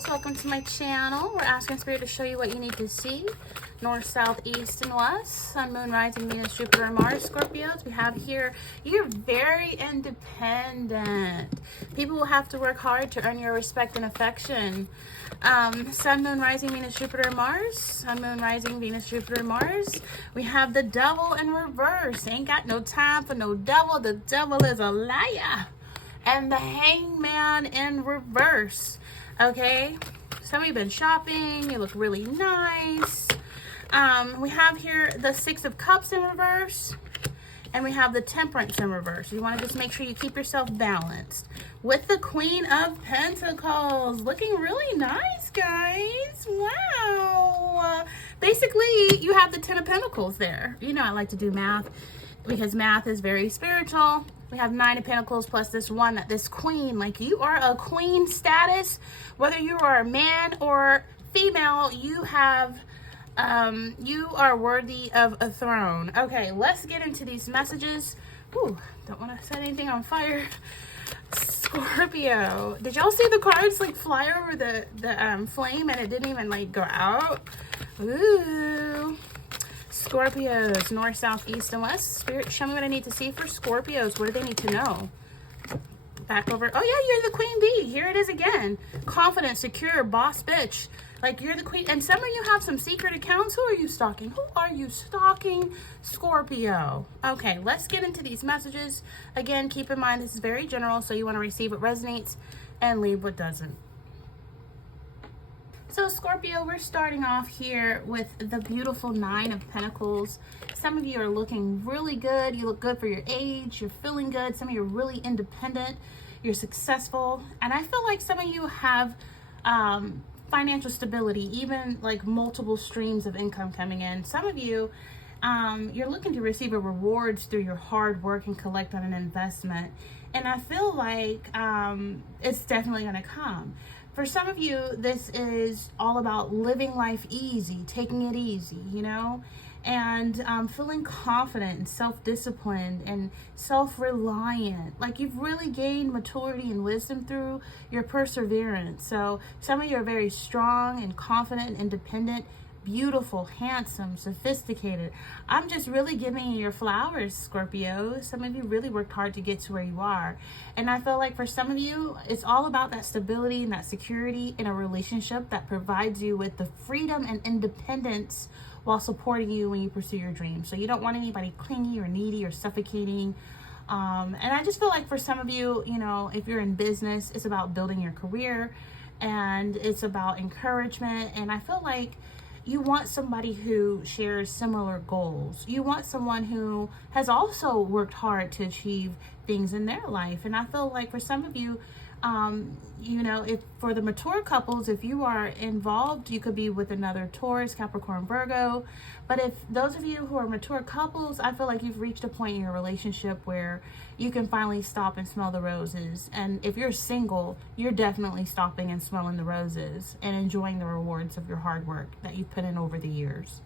Scorpios, welcome to my channel. We're asking Spirit to show you what you need to see. North, south, east, and west. Sun, moon, rising, Venus, Jupiter, and Mars. Scorpios, we have here, you're very independent. People will have to work hard to earn your respect and affection. Sun, moon, rising, Venus, Jupiter, and Mars. Sun, moon, rising, Venus, Jupiter, and Mars. We have the devil in reverse. Ain't got no time for no devil. The devil is a liar. And the hangman in reverse. Okay, some of you been shopping, you look really nice. We have here the Six of Cups in reverse, and we have the Temperance in reverse. You want to just make sure you keep yourself balanced. With the Queen of Pentacles, looking really nice, guys. Wow. Basically, you have the Ten of Pentacles there. You know I like to do math because math is very spiritual. We have Nine of Pentacles plus this one, this queen. Like, you are a queen status. Whether you are a man or female, you have, you are worthy of a throne. Okay, let's get into these messages. Ooh, don't want to set anything on fire. Scorpio. Did y'all see the cards like fly over the flame and it didn't even like go out? Ooh. Scorpios, north, south, east, and west. Spirit, show me what I need to see for Scorpios. What do they need to know? Back over. Oh, yeah, you're the queen bee. Here it is again. Confident, secure, boss bitch. Like, you're the queen. And some of you have some secret accounts. Who are you stalking? Who are you stalking? Scorpio. Okay, let's get into these messages. Again, keep in mind, this is very general, so you want to receive what resonates and leave what doesn't. So Scorpio, we're starting off here with the beautiful Nine of Pentacles. Some of you are looking really good. You look good for your age. You're feeling good. Some of you are really independent. You're successful. And I feel like some of you have financial stability, even like multiple streams of income coming in. Some of you, you're looking to receive a rewards through your hard work and collect on an investment. And I feel like it's definitely going to come. For some of you, this is all about living life easy, taking it easy, you know, and feeling confident and self-disciplined and self-reliant. Like, you've really gained maturity and wisdom through your perseverance. So some of you are very strong and confident and independent, beautiful, handsome, sophisticated. I'm just really giving you your flowers, Scorpio. Some of you really worked hard to get to where you are. And I feel like for some of you, it's all about that stability and that security in a relationship that provides you with the freedom and independence while supporting you when you pursue your dreams. So you don't want anybody clingy or needy or suffocating. And I just feel like for some of you, you know, if you're in business, it's about building your career and it's about encouragement. And I feel like you want somebody who shares similar goals. You want someone who has also worked hard to achieve things in their life. And I feel like for some of you, you know, if for the mature couples, if you are involved, you could be with another Taurus, Capricorn, Virgo. But if those of you who are mature couples, I feel like you've reached a point in your relationship where you can finally stop and smell the roses. And if you're single, you're definitely stopping and smelling the roses and enjoying the rewards of your hard work that you've put in over the years.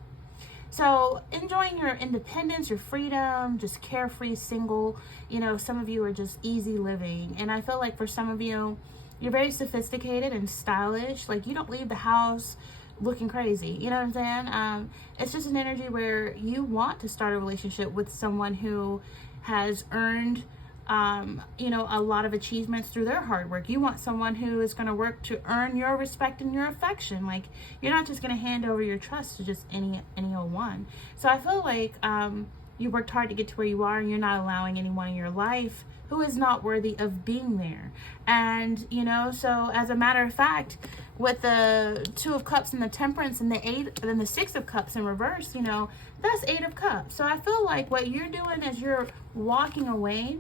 So enjoying your independence, your freedom, just carefree, single. You know, some of you are just easy living. And I feel like for some of you, you're very sophisticated and stylish. Like, you don't leave the house looking crazy. You know what I'm saying? It's just an energy where you want to start a relationship with someone who has earned, you know, a lot of achievements through their hard work. You want someone who is going to work to earn your respect and your affection. Like, you're not just going to hand over your trust to just any old one. So I feel like you worked hard to get to where you are, and you're not allowing anyone in your life who is not worthy of being there. And, you know, so as a matter of fact, with the Two of Cups and the Temperance and the Six of Cups in reverse, you know, that's Eight of Cups. So I feel like what you're doing is you're walking away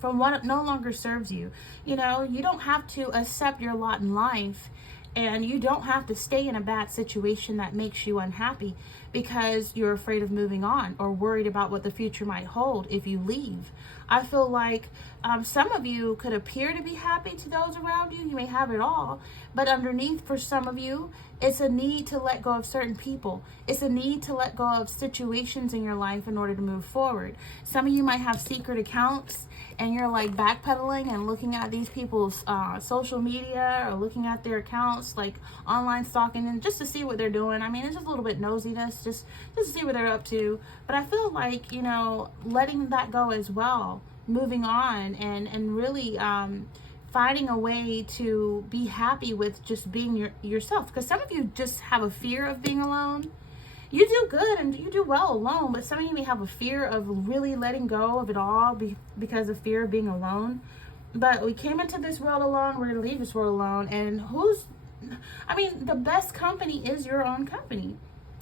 from what no longer serves you. You know, you don't have to accept your lot in life, and you don't have to stay in a bad situation that makes you unhappy because you're afraid of moving on or worried about what the future might hold if you leave. I feel like some of you could appear to be happy to those around you. You may have it all, but underneath for some of you, it's a need to let go of certain people. It's a need to let go of situations in your life in order to move forward. Some of you might have secret accounts and you're like backpedaling and looking at these people's social media or looking at their accounts, like online stalking, and just to see what they're doing. I mean, it's just a little bit nosiness, just to see what they're up to. But I feel like, you know, letting that go as well, moving on, and really finding a way to be happy with just being yourself. Because some of you just have a fear of being alone. You do good and you do well alone, but some of you may have a fear of really letting go of it all because of fear of being alone. But we came into this world alone, we're going to leave this world alone. And the best company is your own company.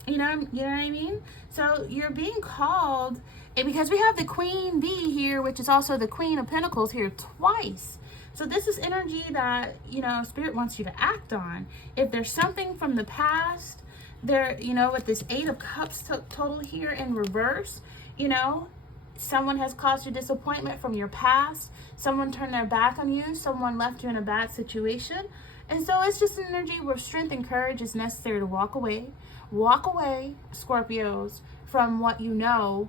You know what I mean? So you're being called, and because we have the Queen Bee here, which is also the Queen of Pentacles here twice. So this is energy that, you know, Spirit wants you to act on. If there's something from the past, there, you know, with this 8 of Cups total here in reverse, you know, someone has caused you disappointment from your past. Someone turned their back on you. Someone left you in a bad situation. And so it's just an energy where strength and courage is necessary to walk away. Walk away, Scorpios, from what you know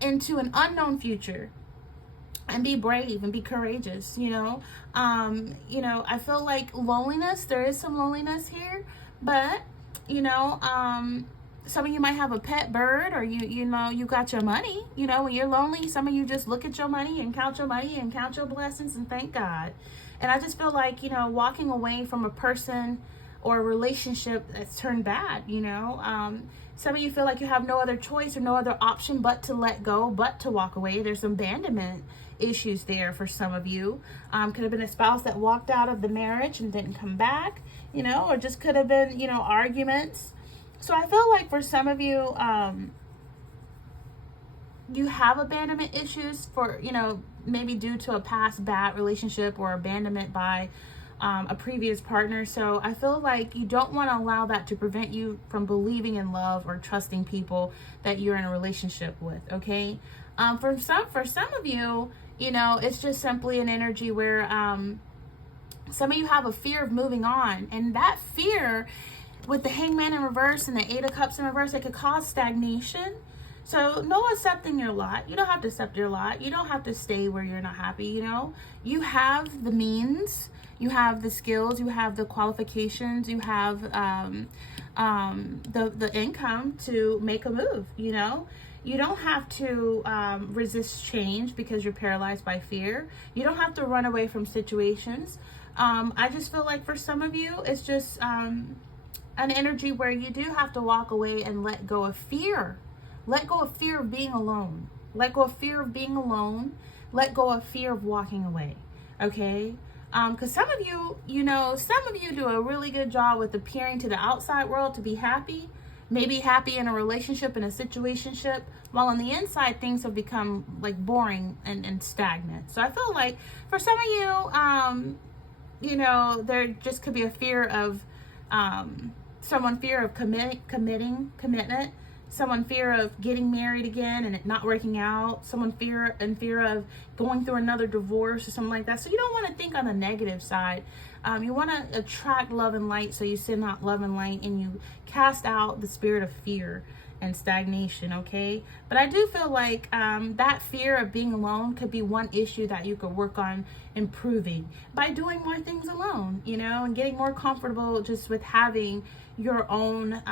into an unknown future. And be brave and be courageous, you know. I feel like loneliness, there is some loneliness here, but, you know, some of you might have a pet bird, or you got your money. You know, when you're lonely, some of you just look at your money and count your money and count your blessings and thank God. And I just feel like, you know, walking away from a person or a relationship that's turned bad, you know. Some of you feel like you have no other choice or no other option but to let go, but to walk away. There's some abandonment issues there for some of you. Could have been a spouse that walked out of the marriage and didn't come back, you know, or just could have been, you know, arguments. So I feel like for some of you, you have abandonment issues for, you know, maybe due to a past bad relationship or abandonment by a previous partner. So I feel like you don't want to allow that to prevent you from believing in love or trusting people that you're in a relationship with. Okay. For some of you, you know, it's just simply an energy where some of you have a fear of moving on, and that fear with the Hangman in reverse and the 8 of Cups in reverse, it could cause stagnation. So no accepting your lot. You don't have to accept your lot. You don't have to stay where you're not happy, you know. You have the means, you have the skills, you have the qualifications, you have the income to make a move, you know. You don't have to resist change because you're paralyzed by fear. You don't have to run away from situations. I just feel like for some of you, it's just an energy where you do have to walk away and let go of fear. Let go of fear of being alone. Let go of fear of being alone. Let go of fear of walking away. Okay? Because some of you, you know, some of you do a really good job with appearing to the outside world to be happy. Maybe happy in a relationship, in a situationship, while on the inside things have become like boring and stagnant. So I feel like for some of you, you know, there just could be a fear of commitment, someone fear of getting married again and it not working out, someone fear of going through another divorce or something like that. So you don't want to think on the negative side. You want to attract love and light, so you send out love and light and you cast out the spirit of fear and stagnation, okay? But I do feel like that fear of being alone could be one issue that you could work on improving by doing more things alone, you know, and getting more comfortable just with having your own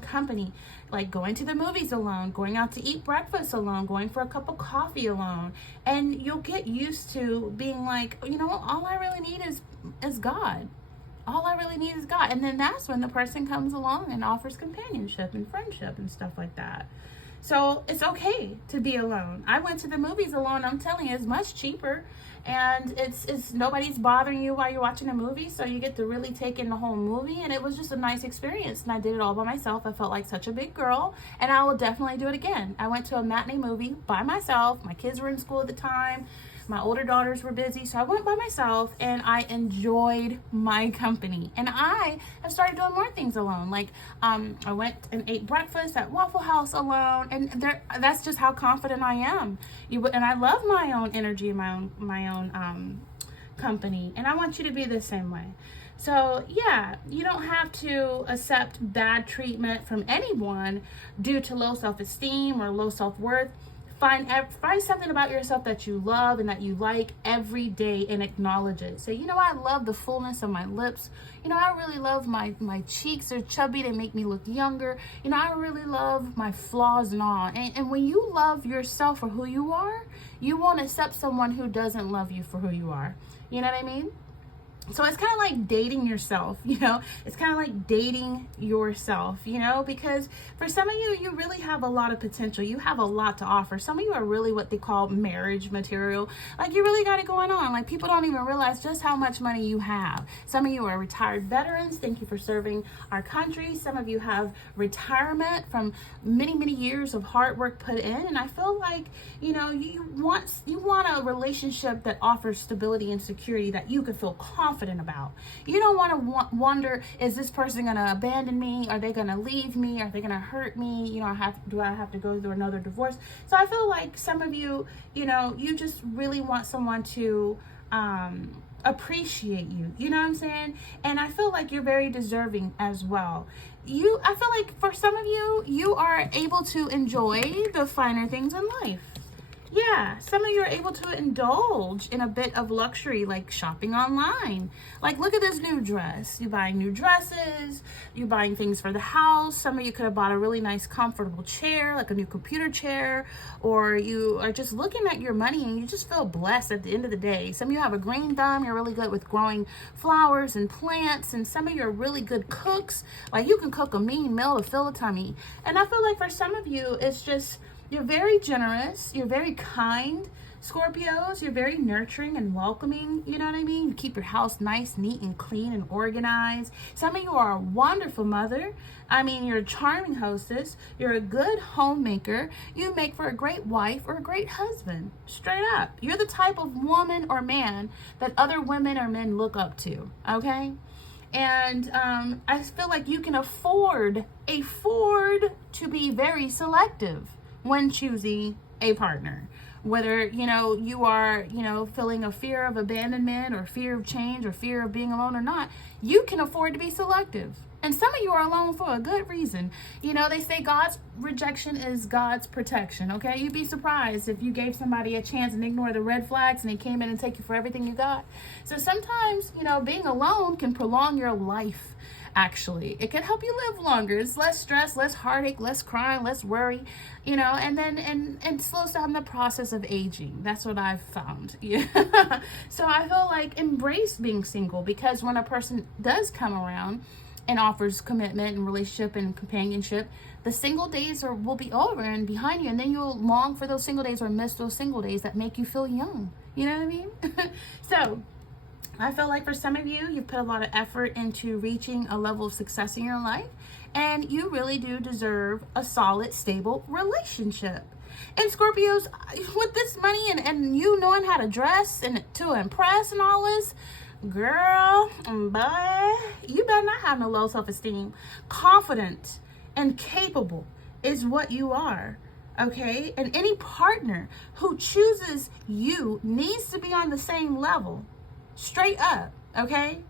company, like going to the movies alone, going out to eat breakfast alone, going for a cup of coffee alone. And you'll get used to being like, you know, all I really need is God. All I really need is God. And then that's when the person comes along and offers companionship and friendship and stuff like that. So it's okay to be alone. I went to the movies alone. I'm telling you, it's much cheaper, and it's nobody's bothering you while you're watching a movie, so you get to really take in the whole movie. And it was just a nice experience, and I did it all by myself. I felt like such a big girl, and I will definitely do it again. I went to a matinee movie by myself. My kids were in school at the time. My older daughters were busy, so I went by myself and I enjoyed my company. And I have started doing more things alone. Like I went and ate breakfast at Waffle House alone, and that's just how confident I am. And I love my own energy and my own company, and I want you to be the same way. So yeah, you don't have to accept bad treatment from anyone due to low self-esteem or low self-worth. Find something about yourself that you love and that you like every day and acknowledge it. Say, I love the fullness of my lips. I really love my cheeks. They're chubby. They make me look younger. I really love my flaws and all. And when you love yourself for who you are, you won't accept someone who doesn't love you for who you are. You know what I mean? So it's kind of like dating yourself, it's kind of like dating yourself, because for some of you, you really have a lot of potential. You have a lot to offer. Some of you are really what they call marriage material. Like, you really got it going on. Like, people don't even realize just how much money you have. Some of you are retired veterans. Thank you for serving our country. Some of you have retirement from many, many years of hard work put in. And I feel like, you want a relationship that offers stability and security that you can feel confident about. You don't want to wonder, is this person going to abandon me? Are they going to leave me? Are they going to hurt me? Do I have to go through another divorce? So I feel like some of you, you just really want someone to appreciate you. You know what I'm saying? And I feel like you're very deserving as well. I feel like for some of you, you are able to enjoy the finer things in life. Yeah, some of you are able to indulge in a bit of luxury, like shopping online. Like, look at this new dress. You're buying new dresses. You're buying things for the house. Some of you could have bought a really nice, comfortable chair, like a new computer chair. Or you are just looking at your money and you just feel blessed at the end of the day. Some of you have a green thumb. You're really good with growing flowers and plants. And some of you are really good cooks. Like, you can cook a mean meal to fill a tummy. And I feel like for some of you, it's just... you're very generous. You're very kind. Scorpios, you're very nurturing and welcoming. You know what I mean? You keep your house nice, neat, and clean and organized. Some of you are a wonderful mother. I mean, you're a charming hostess. You're a good homemaker. You make for a great wife or a great husband. Straight up. You're the type of woman or man that other women or men look up to. Okay? And I feel like you can afford to be very selective when choosing a partner. Whether, you are, feeling a fear of abandonment or fear of change or fear of being alone or not, you can afford to be selective. And some of you are alone for a good reason. They say God's rejection is God's protection, okay? You'd be surprised if you gave somebody a chance and ignored the red flags and they came in and take you for everything you got. So sometimes, being alone can prolong your life. Actually, it can help you live longer. It's less stress, less heartache, less crying, less worry, and slows down the process of aging. That's what I've found. Yeah. So I feel like embrace being single, because when a person does come around and offers commitment and relationship and companionship, the single days will be over and behind you, and then you'll long for those single days or miss those single days that make you feel young. You know what I mean? So I feel like for some of you, you've put a lot of effort into reaching a level of success in your life, and you really do deserve a solid, stable relationship. And Scorpios, with this money and you knowing how to dress and to impress and all this, girl, boy, you better not have no low self-esteem. Confident and capable is what you are. Okay? And any partner who chooses you needs to be on the same level. Straight up, okay?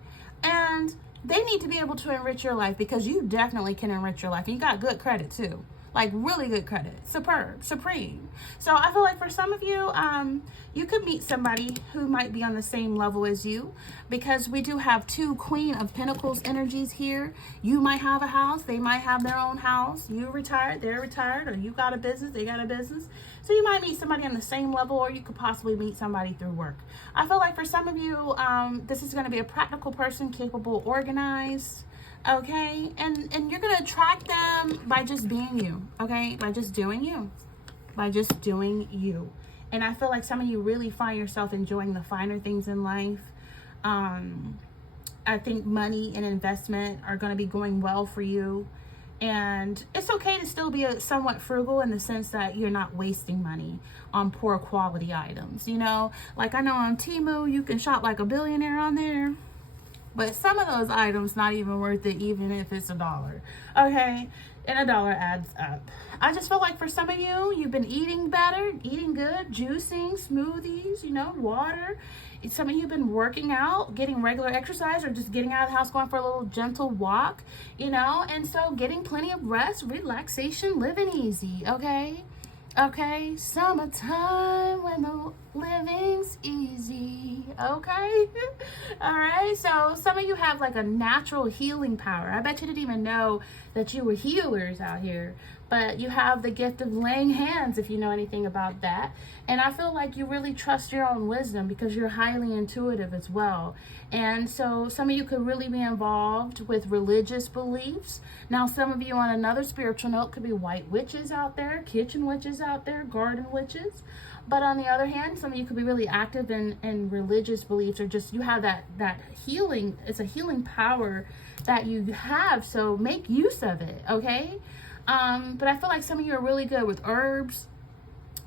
And they need to be able to enrich your life, because you definitely can enrich your life. And you got good credit too. Like, really good credit. Superb, supreme. So I feel like for some of you, you could meet somebody who might be on the same level as you, because we do have two Queen of Pentacles energies here. You might have a house. They might have their own house. You're retired. They're retired. Or you got a business. They got a business. So you might meet somebody on the same level, or you could possibly meet somebody through work. I feel like for some of you, this is going to be a practical person, capable, organized. Okay, and you're gonna attract them by just being you, okay, by just doing you, and I feel like some of you really find yourself enjoying the finer things in life. I think money and investment are going to be going well for you, And it's okay to still be somewhat frugal in the sense that you're not wasting money on poor quality items. You know, like I know on Temu, you can shop like a billionaire on there. But some of those items not even worth it, even if it's $1. Okay? And $1 adds up. I just feel like for some of you, you've been eating better, eating good, juicing, smoothies, you know, water. Some of you have been working out, getting regular exercise, or just getting out of the house, going for a little gentle walk, you know. And so getting plenty of rest, relaxation, living easy, okay? Okay, summertime when the living's easy, okay? All right, so some of you have like a natural healing power. I bet you didn't even know that you were healers out here, but you have the gift of laying hands, if you know anything about that. And I feel like you really trust your own wisdom because you're highly intuitive as well. And so some of you could really be involved with religious beliefs. Now, some of you on another spiritual note could be white witches out there, kitchen witches out there, garden witches. But on the other hand, some of you could be really active in religious beliefs, or just you have that healing. It's a healing power that you have. So make use of it, okay? But I feel like some of you are really good with herbs.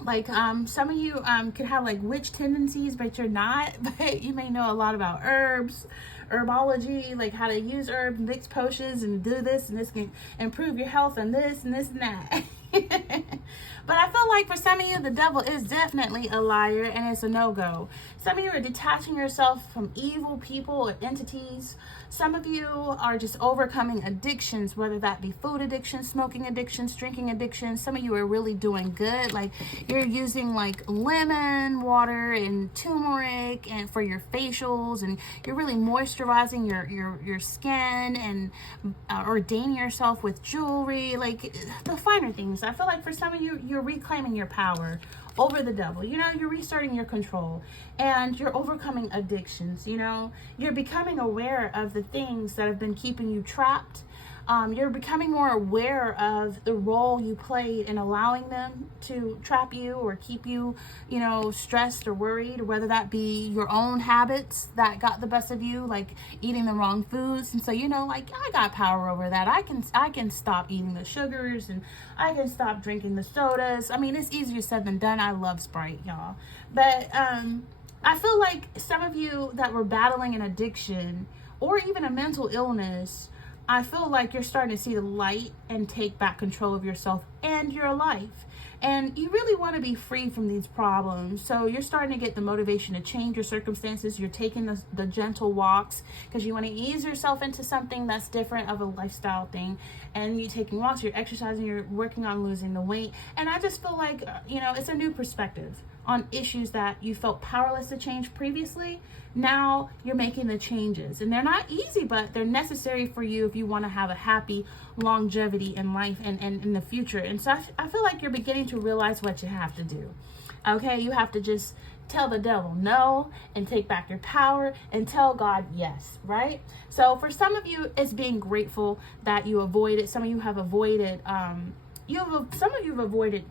Like some of you could have like witch tendencies, but you're not. But you may know a lot about herbs, herbology, like how to use herbs, mix potions, and do this, and this can improve your health, and this and this and that. But I feel like for some of you, the devil is definitely a liar, and it's a no-go. Some of you are detaching yourself from evil people or entities. Some of you are just overcoming addictions, whether that be food addictions, smoking addictions, drinking addictions. Some of you are really doing good. Like you're using like lemon water and turmeric and for your facials, and you're really moisturizing your skin and ordaining yourself with jewelry, like the finer things. I feel like for some of you, you're reclaiming your power over the devil. You know, you're restarting your control, and you're overcoming addictions. You know, you're becoming aware of the things that have been keeping you trapped. You're becoming more aware of the role you played in allowing them to trap you or keep you, you know, stressed or worried, whether that be your own habits that got the best of you, like eating the wrong foods. And so, you know, like I got power over that. I can stop eating the sugars, and I can stop drinking the sodas. I mean, it's easier said than done. I love Sprite, y'all. But I feel like some of you that were battling an addiction or even a mental illness, I feel like you're starting to see the light and take back control of yourself and your life. And you really want to be free from these problems. So you're starting to get the motivation to change your circumstances. You're taking the gentle walks because you want to ease yourself into something that's different of a lifestyle thing. And you're taking walks, you're exercising, you're working on losing the weight. And I just feel like, you know, it's a new perspective on issues that you felt powerless to change previously. Now you're making the changes, and they're not easy, but they're necessary for you if you want to have a happy longevity in life and in the future. And so I feel like you're beginning to realize what you have to do. Okay, you have to just tell the devil no and take back your power and tell God yes, right? So for some of you, it's being grateful that you avoided. Some of you have avoided some of you have avoided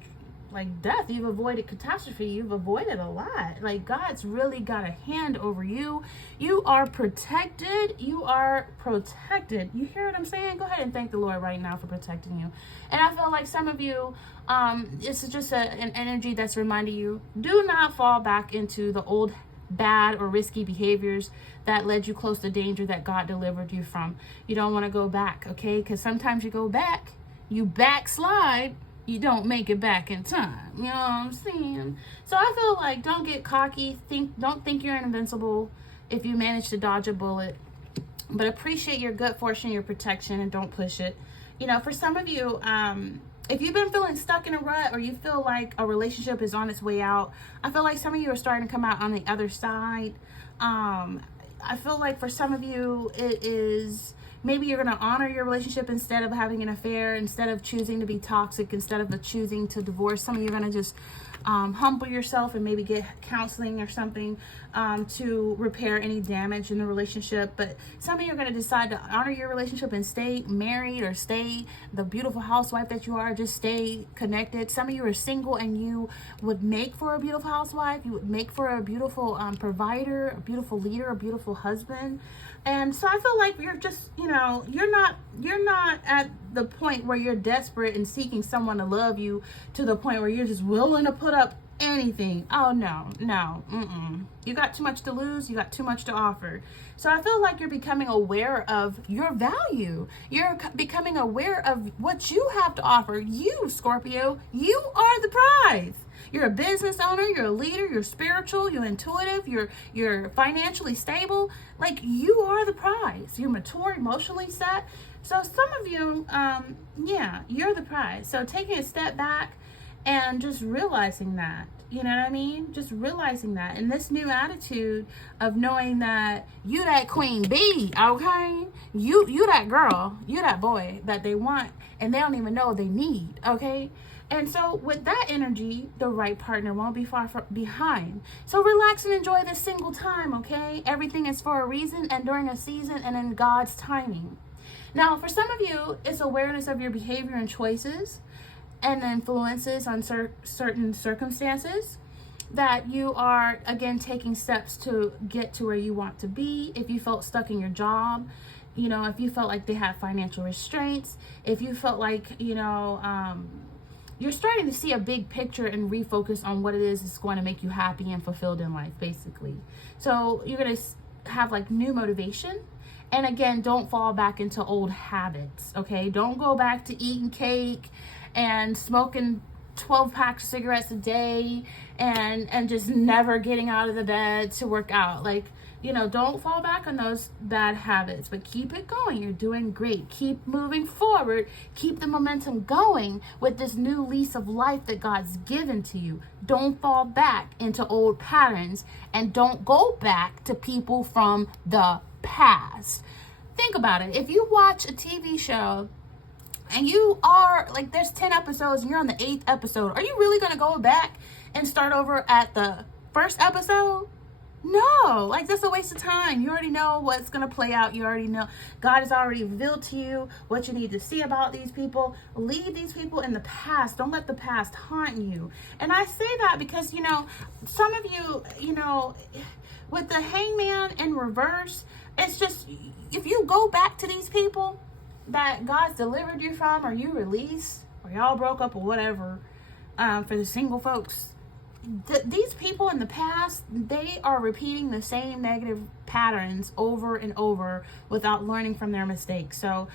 like death. You've avoided catastrophe. You've avoided a lot. Like God's really got a hand over you. You are protected. You are protected. You hear what I'm saying? Go ahead and thank the Lord right now for protecting you. And I feel like some of you, it's just an energy that's reminding you, do not fall back into the old bad or risky behaviors that led you close to danger that God delivered you from. You don't want to go back, okay? Because sometimes you go back, you backslide, you don't make it back in time. You know what I'm saying? So I feel like don't get cocky. Don't think you're invincible if you manage to dodge a bullet. But appreciate your good fortune, your protection, and don't push it. You know, for some of you, if you've been feeling stuck in a rut or you feel like a relationship is on its way out, I feel like some of you are starting to come out on the other side. I feel like for some of you, it is maybe you're going to honor your relationship instead of having an affair, instead of choosing to be toxic, instead of choosing to divorce. Some of you are going to just humble yourself and maybe get counseling or something to repair any damage in the relationship. But some of you are going to decide to honor your relationship and stay married or stay the beautiful housewife that you are. Just stay connected. Some of you are single and you would make for a beautiful housewife. You would make for a beautiful provider, a beautiful leader, a beautiful husband. And so I feel like you're just, you know, you're not at the point where you're desperate and seeking someone to love you to the point where you're just willing to put up anything. Oh, no. You got too much to lose. You got too much to offer. So I feel like you're becoming aware of your value. You're becoming aware of what you have to offer. You, Scorpio, you are the prize. You're a business owner, you're a leader, you're spiritual, you're intuitive, you're financially stable. Like, you are the prize. You're mature, emotionally set. So some of you, you're the prize. So taking a step back and just realizing that, you know what I mean? Just realizing that. And this new attitude of knowing that you that queen bee, okay? You that girl, you that boy that they want and they don't even know they need, okay? And so with that energy, the right partner won't be far behind. So relax and enjoy this single time, okay? Everything is for a reason and during a season and in God's timing. Now, for some of you, it's awareness of your behavior and choices and influences on certain circumstances that you are, again, taking steps to get to where you want to be. If you felt stuck in your job, if you felt like they had financial restraints, if you felt like, you're starting to see a big picture and refocus on what it is that's going to make you happy and fulfilled in life, basically. So you're going to have like new motivation. And again, don't fall back into old habits, okay? Don't go back to eating cake and smoking 12 packs of cigarettes a day and just never getting out of the bed to work out. Like, don't fall back on those bad habits, but keep it going. You're doing great. Keep moving forward. Keep the momentum going with this new lease of life that God's given to you. Don't fall back into old patterns and don't go back to people from the past. Think about it. If you watch a TV show and you are like, there's 10 episodes and you're on the 8th episode, are you really going to go back and start over at the first episode? No, like, that's a waste of time. You already know what's going to play out. You already know God has already revealed to you what you need to see about these people. Leave these people in the past. Don't let the past haunt you. And I say that because, some of you, with the hangman in reverse, it's just, if you go back to these people that God's delivered you from, or you release, or y'all broke up or whatever, for the single folks, these people in the past, they are repeating the same negative patterns over and over without learning from their mistakes. So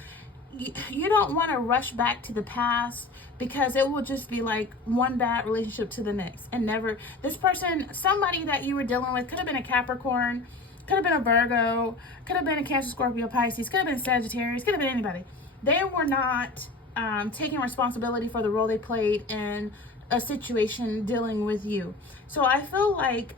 you don't want to rush back to the past, because it will just be like one bad relationship to the next, and never, this person, somebody that you were dealing with, could have been a Capricorn, could have been a Virgo, could have been a Cancer, Scorpio, Pisces, could have been a Sagittarius, could have been anybody. They were not taking responsibility for the role they played in a situation dealing with you. So I feel like,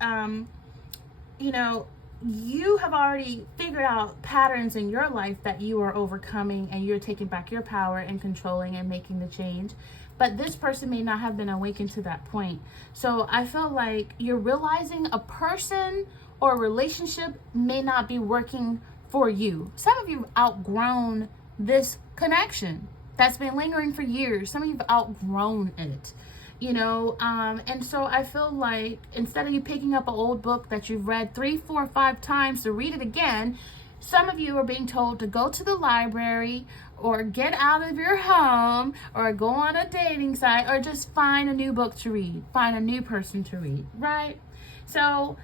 you have already figured out patterns in your life that you are overcoming, and you're taking back your power and controlling and making the change. But this person may not have been awakened to that point. So I feel like you're realizing a person or a relationship may not be working for you. Some of you have outgrown this connection that's been lingering for years. Some of you have outgrown it. And so I feel like, instead of you picking up an old book that you've read 3, 4, 5 times to read it again, some of you are being told to go to the library, or get out of your home, or go on a dating site, or just find a new book to read, find a new person to read, right? So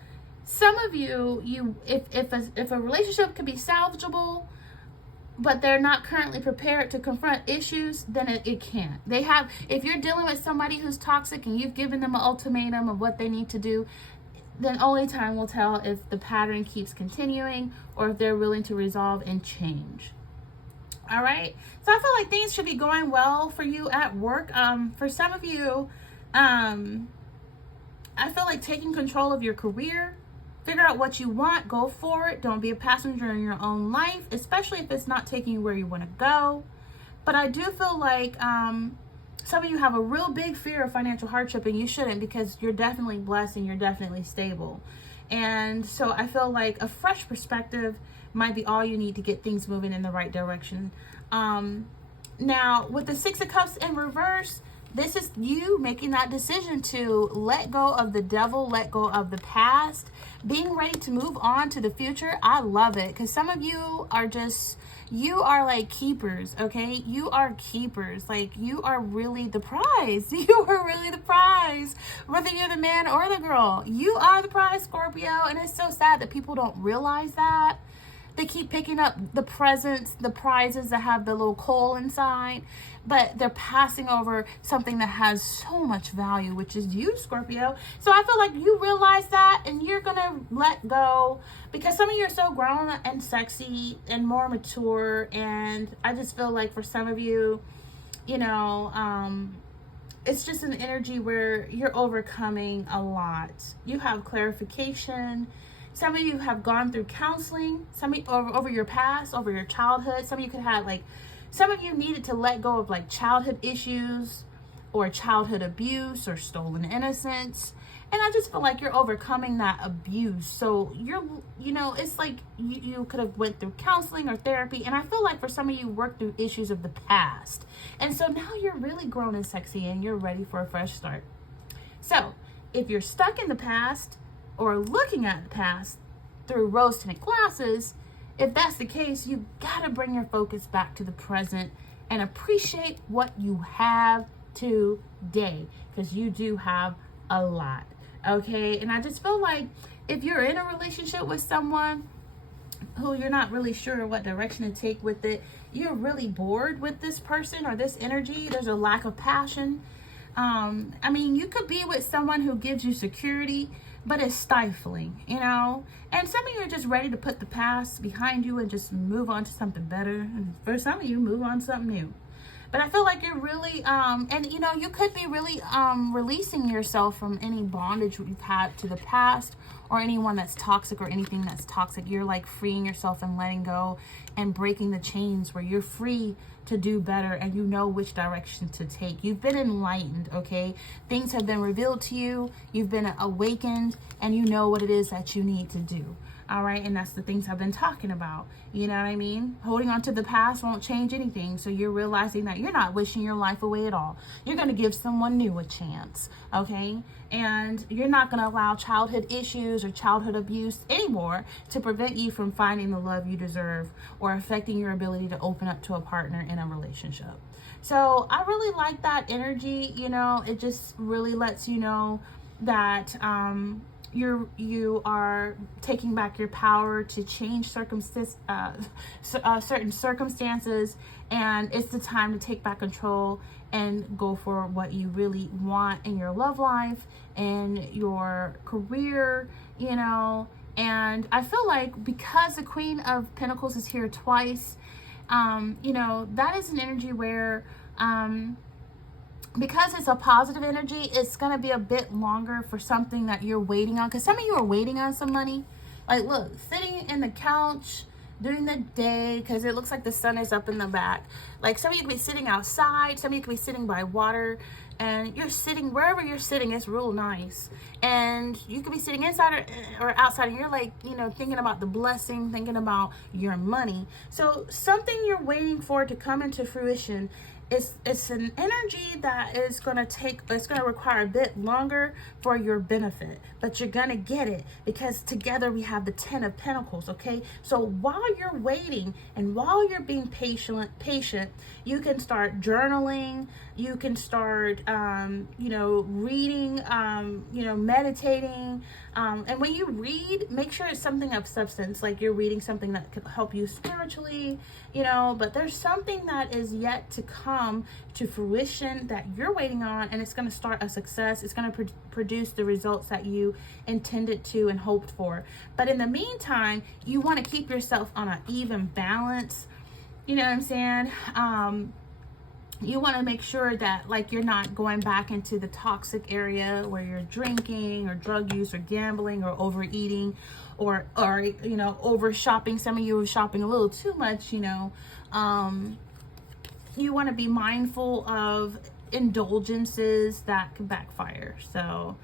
some of you, if a relationship can be salvageable, but they're not currently prepared to confront issues, then it can't. If you're dealing with somebody who's toxic and you've given them an ultimatum of what they need to do, then only time will tell if the pattern keeps continuing, or if they're willing to resolve and change. All right. So I feel like things should be going well for you at work. For some of you, I feel like taking control of your career. Figure out what you want, go for it. Don't be a passenger in your own life, especially if it's not taking you where you want to go. But I do feel like some of you have a real big fear of financial hardship, and you shouldn't, because you're definitely blessed and you're definitely stable. And so I feel like a fresh perspective might be all you need to get things moving in the right direction. Now, with the 6 of Cups in reverse, This is you making that decision to let go of the devil, let go of the past, being ready to move on to the future. I love it, because some of you are just, you are like keepers, okay? You are keepers. Like, you are really the prize. You are really the prize. Whether you're the man or the girl, you are the prize, Scorpio. And it's so sad that people don't realize that. They keep picking up the presents, the prizes that have the little coal inside, but they're passing over something that has so much value, which is you, Scorpio. So I feel like you realize that, and you're going to let go, because some of you are so grown and sexy and more mature. And I just feel like for some of you, you know, it's just an energy where you're overcoming a lot. You have clarification. Some of you have gone through counseling, some of you, over your past, over your childhood. Some of you could have, like, some of you needed to let go of like childhood issues or childhood abuse or stolen innocence. And I just feel like you're overcoming that abuse. So you're, you know, it's like you could have went through counseling or therapy. And I feel like for some of you worked through issues of the past. And so now you're really grown and sexy and you're ready for a fresh start. So if you're stuck in the past, or looking at the past through rose-tinted glasses, if that's the case, you gotta bring your focus back to the present and appreciate what you have today, because you do have a lot, okay? And I just feel like if you're in a relationship with someone who you're not really sure what direction to take with it, you're really bored with this person or this energy, there's a lack of passion. I mean, you could be with someone who gives you security, but it's stifling, you know? And some of you are just ready to put the past behind you and just move on to something better. And for some of you, move on to something new. But I feel like you're really, and you know, you could be really releasing yourself from any bondage you've had to the past, or anyone that's toxic or anything that's toxic. You're like freeing yourself and letting go and breaking the chains where you're free to do better and you know which direction to take. You've been enlightened, okay? Things have been revealed to you. You've been awakened, and you know what it is that you need to do. All right, and that's the things I've been talking about. You know what I mean? Holding on to the past won't change anything. So you're realizing that you're not wishing your life away at all. You're going to give someone new a chance, okay? And you're not going to allow childhood issues or childhood abuse anymore to prevent you from finding the love you deserve or affecting your ability to open up to a partner in a relationship. So I really like that energy. You know, it just really lets you know that you are taking back your power to change certain circumstances, and it's the time to take back control and go for what you really want in your love life and your career, you know. And I feel like because the Queen of Pentacles is here twice, you know, that is an energy where because it's a positive energy, it's going to be a bit longer for something that you're waiting on. Because some of you are waiting on some money. Like, look, sitting in the couch during the day, because it looks like the sun is up in the back. Like, some of you could be sitting outside. Some of you could be sitting by water. And you're sitting, wherever you're sitting, it's real nice. And you could be sitting inside or outside, and you're like, you know, thinking about the blessing, thinking about your money. So something you're waiting for to come into fruition, it's an energy that is going to require a bit longer for your benefit, but you're going to get it, because together we have the 10 of Pentacles, okay? So while you're waiting and while you're being patient, you can start journaling, you can start, you know, reading, you know, meditating. And when you read, make sure it's something of substance, like you're reading something that could help you spiritually, you know, but there's something that is yet to come to fruition that you're waiting on, and it's going to start a success. It's going to produce the results that you intended to and hoped for. But in the meantime, you want to keep yourself on an even balance. You know what I'm saying? You want to make sure that, like, you're not going back into the toxic area where you're drinking or drug use or gambling or overeating or you know, over shopping. Some of you are shopping a little too much, you know. You want to be mindful of indulgences that can backfire. So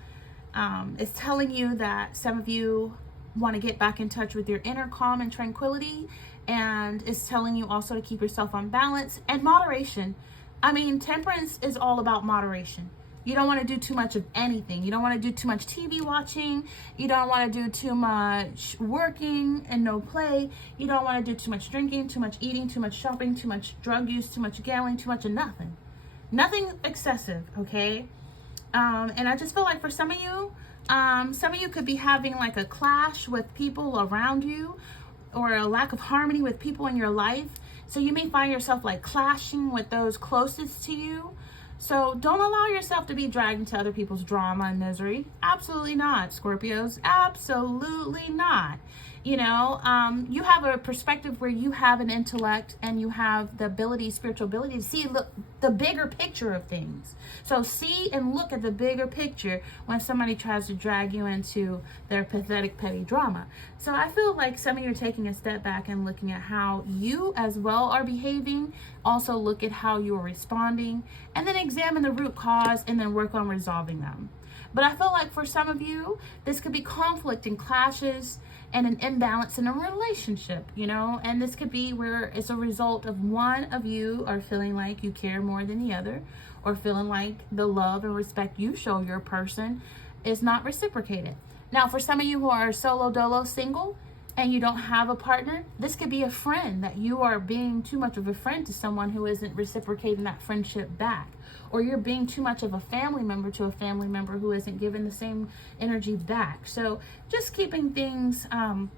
it's telling you that some of you want to get back in touch with your inner calm and tranquility, and it's telling you also to keep yourself on balance and moderation. I mean, temperance is all about moderation. You don't want to do too much of anything. You don't want to do too much TV watching. You don't want to do too much working and no play. You don't want to do too much drinking, too much eating, too much shopping, too much drug use, too much gambling, too much of nothing. Nothing excessive, okay? And I just feel like for some of you could be having like a clash with people around you, or a lack of harmony with people in your life. So you may find yourself like clashing with those closest to you. So don't allow yourself to be dragged into other people's drama and misery. Absolutely not, Scorpios. Absolutely not. You know, you have a perspective where you have an intellect and you have the ability, spiritual ability to see the bigger picture of things. So see and look at the bigger picture when somebody tries to drag you into their pathetic, petty drama. So I feel like some of you are taking a step back and looking at how you as well are behaving. Also look at how you are responding, and then examine the root cause and then work on resolving them. But I feel like for some of you, this could be conflict and clashes and an imbalance in a relationship, you know, and this could be where it's a result of one of you are feeling like you care more than the other, or feeling like the love and respect you show your person is not reciprocated. Now, for some of you who are solo dolo single and you don't have a partner, this could be a friend that you are being too much of a friend to someone who isn't reciprocating that friendship back. Or you're being too much of a family member to a family member who isn't giving the same energy back. So just keeping things, in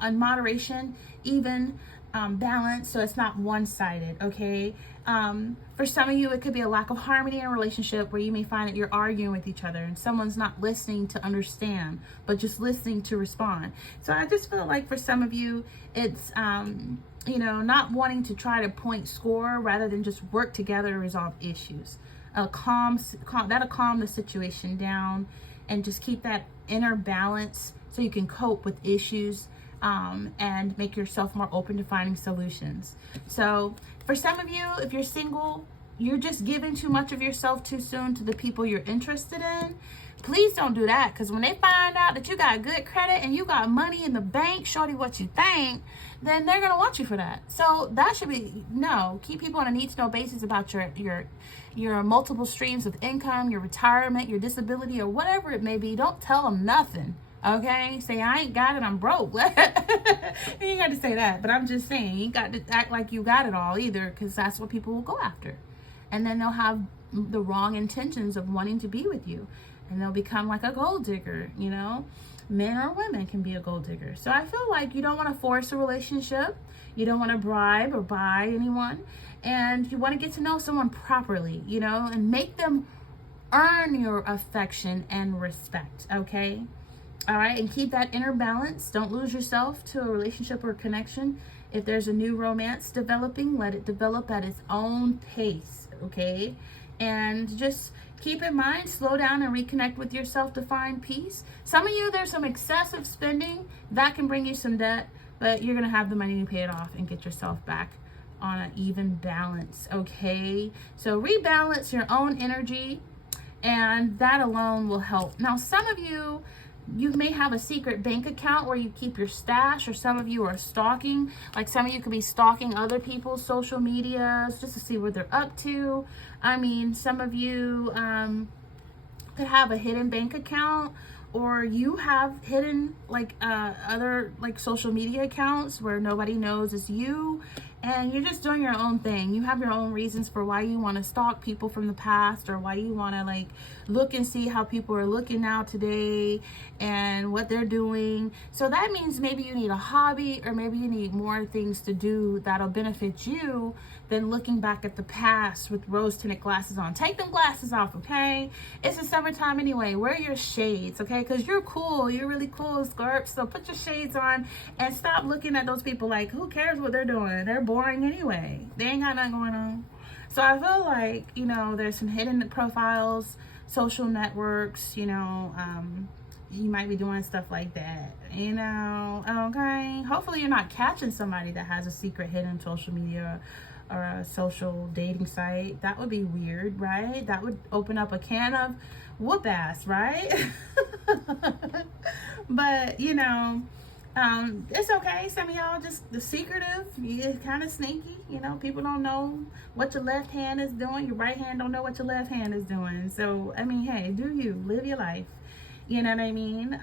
moderation, even, balance, so it's not one-sided, okay? For some of you, it could be a lack of harmony in a relationship where you may find that you're arguing with each other and someone's not listening to understand, but just listening to respond. So I just feel like for some of you, it's, not wanting to try to point score rather than just work together to resolve issues. That'll calm the situation down and just keep that inner balance so you can cope with issues and make yourself more open to finding solutions. So for some of you, if you're single, you're just giving too much of yourself too soon to the people you're interested in. Please don't do that, because when they find out that you got good credit and you got money in the bank, shorty what you think, then they're going to want you for that. So that should be, no, keep people on a need-to-know basis about your multiple streams of income, your retirement, your disability, or whatever it may be. Don't tell them nothing, okay? Say, I ain't got it, I'm broke. You ain't got to say that, but I'm just saying, you ain't got to act like you got it all either, because that's what people will go after. And then they'll have the wrong intentions of wanting to be with you. And they'll become like a gold digger, you know. Men or women can be a gold digger. So I feel like you don't want to force a relationship. You don't want to bribe or buy anyone. And you want to get to know someone properly, you know, and make them earn your affection and respect, okay? All right, and keep that inner balance. Don't lose yourself to a relationship or connection. If there's a new romance developing, let it develop at its own pace, okay? And just keep in mind, slow down and reconnect with yourself to find peace. Some of you, there's some excessive spending that can bring you some debt, but you're going to have the money to pay it off and get yourself back on an even balance, okay? So rebalance your own energy, and that alone will help. Now, some of you may have a secret bank account where you keep your stash, or some of you are stalking. Like some of you could be stalking other people's social medias just to see what they're up to. I mean, some of you could have a hidden bank account, or you have hidden other social media accounts where nobody knows it's you, and you're just doing your own thing. You have your own reasons for why you want to stalk people from the past, or why you want to look and see how people are looking now today and what they're doing. So that means maybe you need a hobby, or maybe you need more things to do that'll benefit you than looking back at the past with rose-tinted glasses on. Take them glasses off, okay? It's the summertime anyway. Wear your shades, okay? Because you're cool. You're really cool, Scorp. So put your shades on and stop looking at those people like, who cares what they're doing? They're boring anyway. They ain't got nothing going on. So I feel like, there's some hidden profiles, social networks, you might be doing stuff like that, okay? Hopefully you're not catching somebody that has a secret hidden social media or a social dating site. That would be weird, right? That would open up a can of whoop ass, right? But, It's okay. Some of y'all just the secretive. You're kind of sneaky. You know, people don't know what your left hand is doing. Your right hand don't know what your left hand is doing. So, I mean, hey, do you live your life? You know what I mean?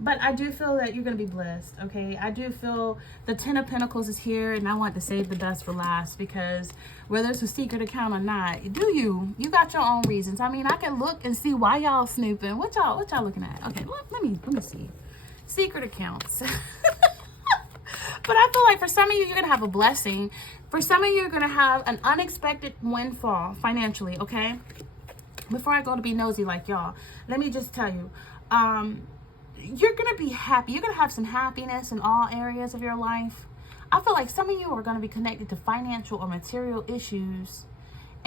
But I do feel that you're going to be blessed, okay? I do feel the Ten of Pentacles is here, and I want to save the best for last, because whether it's a secret account or not, do you? You got your own reasons. I mean, I can look and see why y'all snooping. What y'all looking at? Okay, let me see. Secret accounts. But I feel like for some of you, you're going to have a blessing. For some of you, you're going to have an unexpected windfall financially, okay? Before I go to be nosy like y'all, let me just tell you, you're going to be happy. You're going to have some happiness in all areas of your life. I feel like some of you are going to be connected to financial or material issues,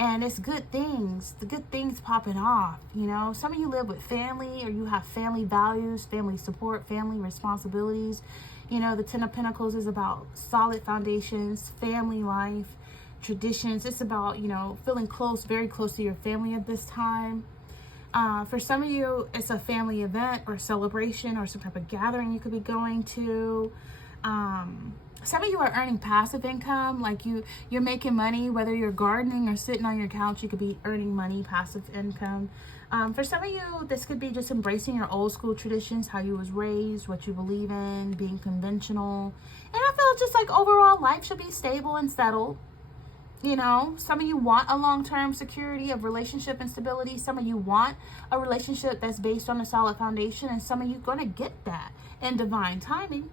and it's good things, the good things popping off, you know. Some of you live with family, or you have family values, family support, family responsibilities. You know, the Ten of Pentacles is about solid foundations, family life, traditions. It's about, you know, feeling close, very close to your family at this time. For some of you, it's a family event or celebration or some type of gathering you could be going to. Some of you are earning passive income, like you're making money, whether you're gardening or sitting on your couch, you could be earning money, passive income. For some of you, this could be just embracing your old school traditions, how you was raised, what you believe in, being conventional. And I feel just like overall life should be stable and settled. You know, some of you want a long-term security of relationship and stability. Some of you want a relationship that's based on a solid foundation, and some of you going to get that in divine timing.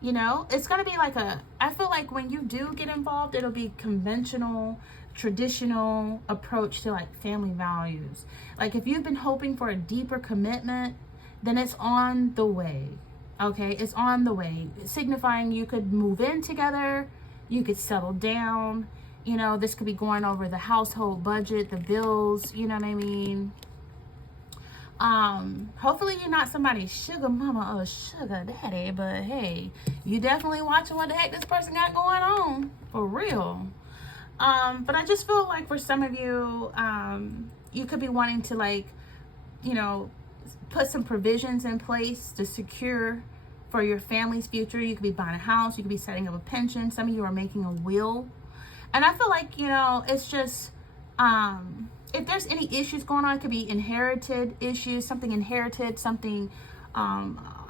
You know, it's going to be like I feel like when you do get involved, it'll be conventional, traditional approach to like family values. Like if you've been hoping for a deeper commitment, then it's on the way. Okay, it's on the way, signifying you could move in together, you could settle down. You know, this could be going over the household budget, the bills, you know what I mean? Hopefully you're not somebody's sugar mama or sugar daddy, but hey, you definitely watching what the heck this person got going on, for real. But I just feel like for some of you, you could be wanting to, like, you know, put some provisions in place to secure for your family's future. You could be buying a house, you could be setting up a pension. Some of you are making a will. And I feel like, you know, it's just, if there's any issues going on, it could be inherited issues, something inherited, something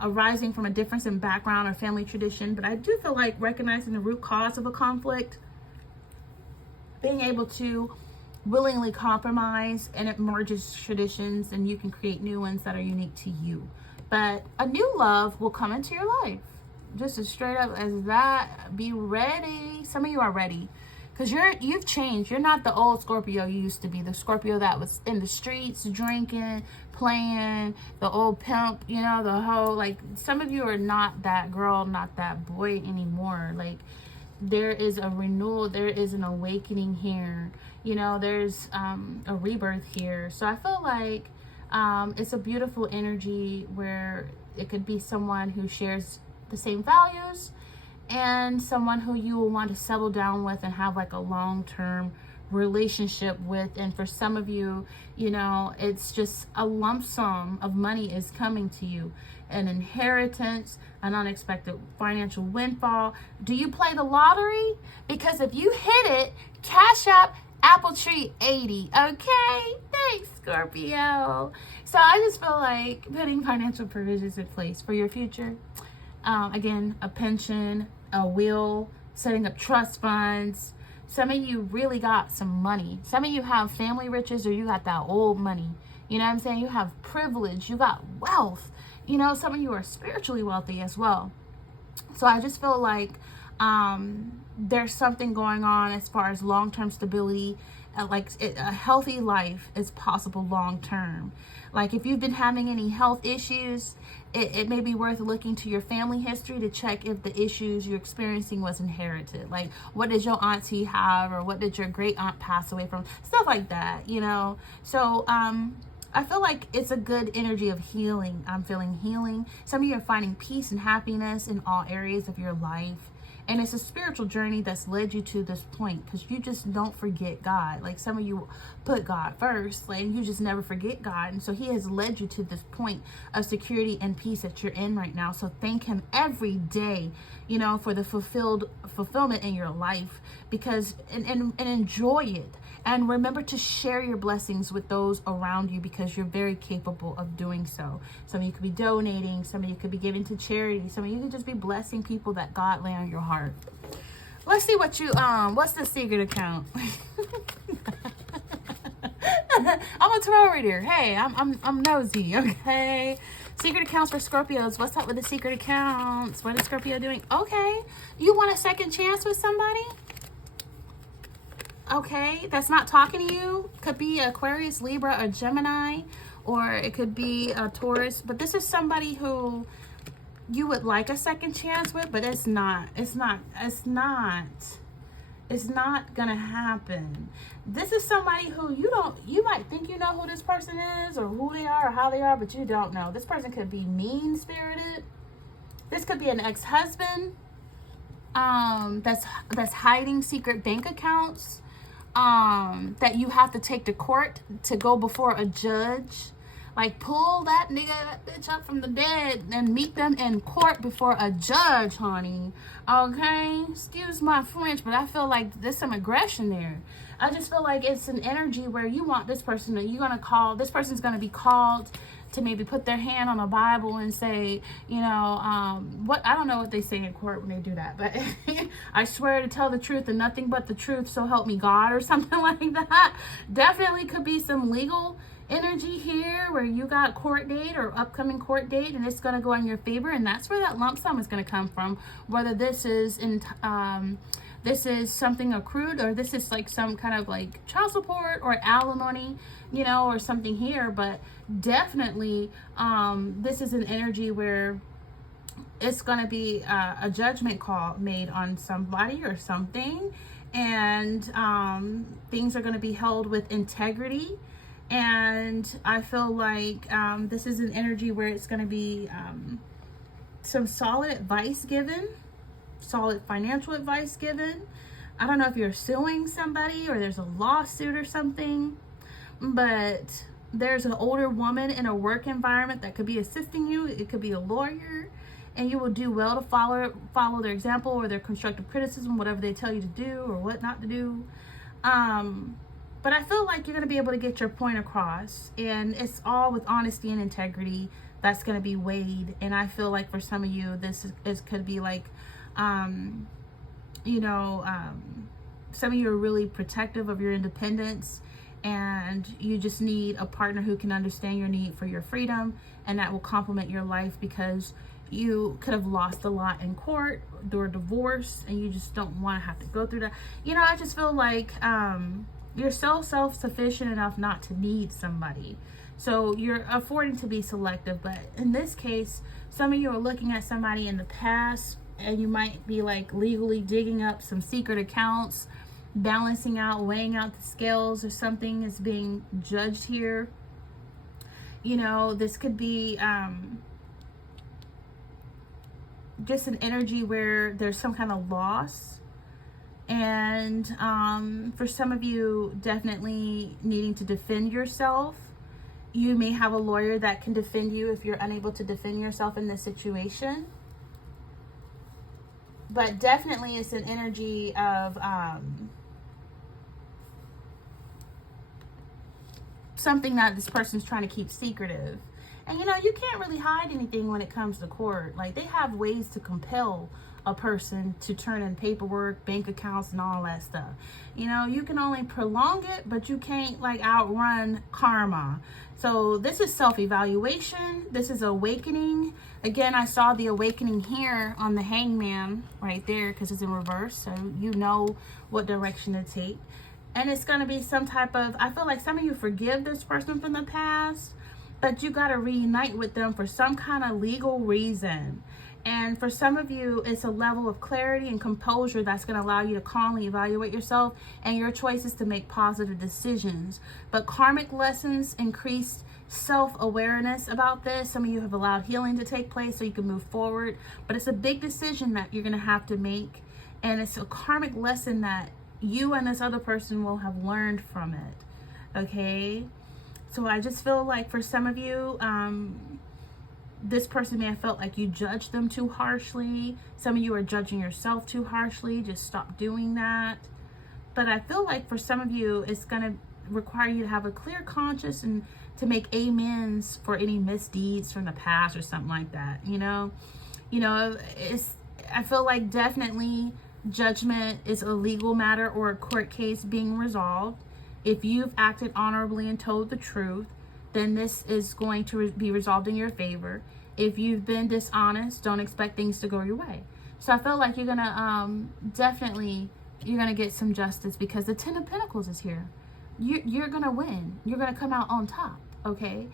arising from a difference in background or family tradition. But I do feel like recognizing the root cause of a conflict, being able to willingly compromise, and it merges traditions, and you can create new ones that are unique to you. But a new love will come into your life. Just as straight up as that. Be ready. Some of you are ready. Because you've changed. You're not the old Scorpio you used to be. The Scorpio that was in the streets, drinking, playing, the old pimp, you know, the whole, like, some of you are not that girl, not that boy anymore. Like, there is a renewal. There is an awakening here. You know, there's a rebirth here. So I feel like it's a beautiful energy where it could be someone who shares the same values, and someone who you will want to settle down with and have like a long-term relationship with. And for some of you, you know, it's just a lump sum of money is coming to you, an inheritance, an unexpected financial windfall. Do you play the lottery? Because if you hit it, cash up Apple Tree 80. Okay, thanks, Scorpio. So I just feel like putting financial provisions in place for your future. Again, a pension, a will, setting up trust funds. Some of you really got some money. Some of you have family riches, or you got that old money. You know what I'm saying? You have privilege. You got wealth. You know, some of you are spiritually wealthy as well. So I just feel like there's something going on as far as long-term stability. A healthy life is possible long-term. Like if you've been having any health issues, it may be worth looking to your family history to check if the issues you're experiencing was inherited. Like, what did your auntie have, or what did your great aunt pass away from? Stuff like that, you know? So, I feel like it's a good energy of healing. I'm feeling healing. Some of you are finding peace and happiness in all areas of your life. And it's a spiritual journey that's led you to this point, because you just don't forget God. Like some of you put God first, like you just never forget God. And so he has led you to this point of security and peace that you're in right now. So thank him every day, you know, for the fulfillment in your life, because and enjoy it. And remember to share your blessings with those around you, because you're very capable of doing so. Some of you could be donating. Some of you could be giving to charity. Some of you could just be blessing people that God lay on your heart. Let's see what you, what's the secret account? I'm a tarot reader. Hey, I'm nosy, okay? Secret accounts for Scorpios. What's up with the secret accounts? What is Scorpio doing? Okay. You want a second chance with somebody? Okay, that's not talking to you. Could be Aquarius, Libra, or Gemini, or it could be a Taurus. But this is somebody who you would like a second chance with, but it's not gonna happen. This is somebody who you might think you know who this person is, or who they are, or how they are, but you don't know. This person could be mean-spirited. This could be an ex-husband that's hiding secret bank accounts that you have to take to court to go before a judge. Like, pull that nigga, that bitch up from the dead and meet them in court before a judge, honey. Okay? Excuse my French, but I feel like there's some aggression there. I just feel like it's an energy where you want this person to, this person's going to be called to maybe put their hand on a Bible and say, you know, I don't know what they say in court when they do that, but I swear to tell the truth and nothing but the truth, so help me God, or something like that. Definitely could be some legal energy here where you got court date or upcoming court date, and it's going to go in your favor, and that's where that lump sum is going to come from. Whether this is this is something accrued, or this is like some kind of like child support or alimony, you know, or something here. But definitely this is an energy where it's going to be a judgment call made on somebody or something, and things are going to be held with integrity. And I feel like this is an energy where it's going to be some solid advice given, solid financial advice given. I don't know if you're suing somebody or there's a lawsuit or something, but there's an older woman in a work environment that could be assisting you. It could be a lawyer, and you will do well to follow their example or their constructive criticism, whatever they tell you to do or what not to do. But I feel like you're going to be able to get your point across, and it's all with honesty and integrity that's going to be weighed. And I feel like for some of you, this could be like, you know, some of you are really protective of your independence, and you just need a partner who can understand your need for your freedom, and that will complement your life, because you could have lost a lot in court or divorce, and you just don't want to have to go through that. You know, I just feel like you're so self-sufficient enough not to need somebody. So you're affording to be selective. But in this case, some of you are looking at somebody in the past, and you might be like legally digging up some secret accounts, balancing out, weighing out the scales, or something is being judged here. You know, this could be just an energy where there's some kind of loss. And for some of you, definitely needing to defend yourself. You may have a lawyer that can defend you if you're unable to defend yourself in this situation. But definitely it's an energy of something that this person's trying to keep secretive. And you know, you can't really hide anything when it comes to court. Like, they have ways to compel a person to turn in paperwork, bank accounts, and all that stuff. You know, you can only prolong it, but you can't like outrun karma. So this is self-evaluation. This is awakening. Again, I saw the awakening here on the hangman right there, because it's in reverse, so you know what direction to take. And it's going to be some type of, I feel like some of you forgive this person from the past, but you got to reunite with them for some kind of legal reason. And for some of you, it's a level of clarity and composure that's going to allow you to calmly evaluate yourself and your choices to make positive decisions. But karmic lessons increased self-awareness about this. Some of you have allowed healing to take place so you can move forward, but it's a big decision that you're going to have to make, and it's a karmic lesson that you and this other person will have learned from it. Okay, so I just feel like for some of you, this person may have felt like you judged them too harshly. Some of you are judging yourself too harshly. Just stop doing that. But I feel like for some of you, it's going to require you to have a clear conscience and to make amends for any misdeeds from the past or something like that. I feel like definitely judgment is a legal matter or a court case being resolved. If you've acted honorably and told the truth, then this is going to be resolved in your favor. If you've been dishonest, don't expect things to go your way. So I feel like you're gonna you're gonna get some justice, because the Ten of Pentacles is here. You're gonna win. You're gonna come out on top. Okay.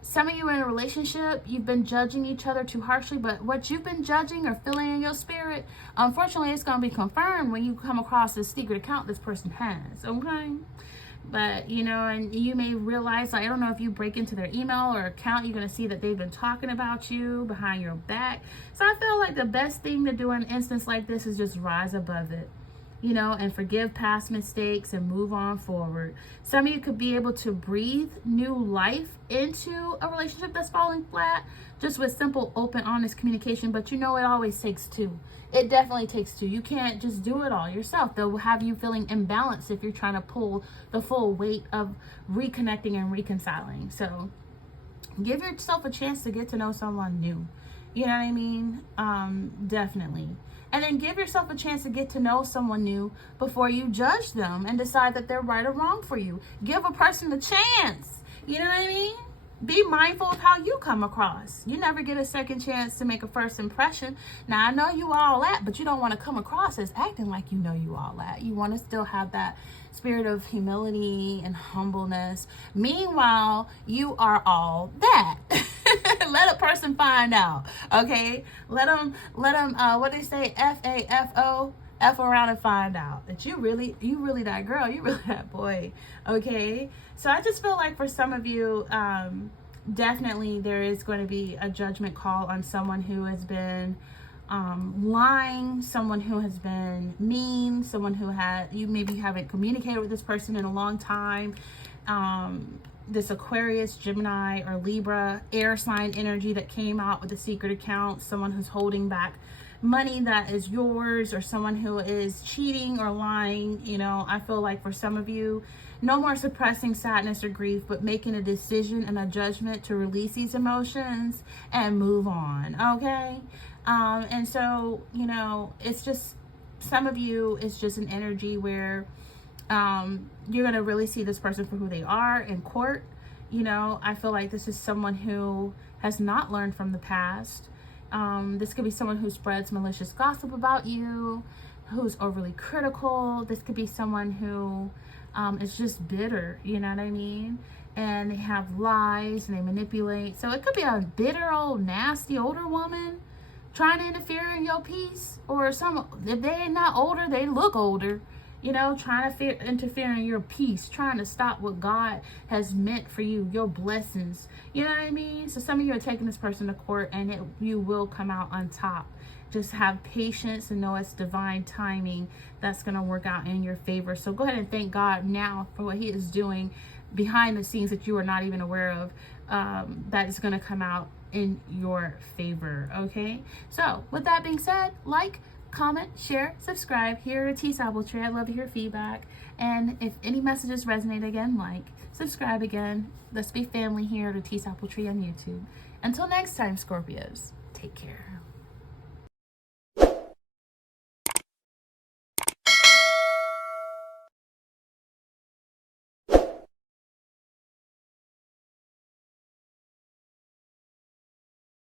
Some of you in a relationship, you've been judging each other too harshly, but what you've been judging or feeling in your spirit, unfortunately, it's going to be confirmed when you come across this secret account this person has. Okay. But, and you may realize, I don't know if you break into their email or account, you're going to see that they've been talking about you behind your back. So I feel like the best thing to do in an instance like this is just rise above it, and forgive past mistakes and move on forward. Some of you could be able to breathe new life into a relationship that's falling flat just with simple, open, honest communication. But it always takes two. It definitely takes two. You can't just do it all yourself. They'll have you feeling imbalanced if you're trying to pull the full weight of reconnecting and reconciling. So give yourself a chance to get to know someone new. You know what I mean? Definitely. And then give yourself a chance to get to know someone new before you judge them and decide that they're right or wrong for you. Give a person a chance. You know what I mean? Be mindful of how you come across. You never get a second chance to make a first impression. Now, I know you all that, but you don't want to come across as acting like you know you all that. You want to still have that spirit of humility and humbleness. Meanwhile, you are all that. Let a person find out, okay? Let them, what they say, F-A-F-O, F around and find out that you really that girl, you really that boy, okay? So I just feel like for some of you, definitely there is going to be a judgment call on someone who has been lying, someone who has been mean, someone who you maybe haven't communicated with this person in a long time. This Aquarius, Gemini, or Libra, air sign energy that came out with the secret account, someone who's holding back money that is yours, or someone who is cheating or lying. I feel like for some of you, no more suppressing sadness or grief, but making a decision and a judgment to release these emotions and move on, okay? And so, it's just, some of you, it's just an energy where you're going to really see this person for who they are in court. I feel like this is someone who has not learned from the past. This could be someone who spreads malicious gossip about you, who's overly critical. This could be someone who is just bitter, you know what I mean? And they have lies and they manipulate. So it could be a bitter, old, nasty, older woman trying to interfere in your peace. Or if they're not older, they look older. Trying to interfere in your peace, trying to stop what God has meant for you, your blessings. You know what I mean? So some of you are taking this person to court, and you will come out on top. Just have patience and know it's divine timing that's going to work out in your favor. So go ahead and thank God now for what he is doing behind the scenes that you are not even aware of, that is going to come out in your favor. Okay? So with that being said, comment, share, subscribe here at Tease Apple Tree. I'd love to hear feedback. And if any messages resonate, again, subscribe again. Let's be family here at Tease Apple Tree on YouTube. Until next time, Scorpios, take care.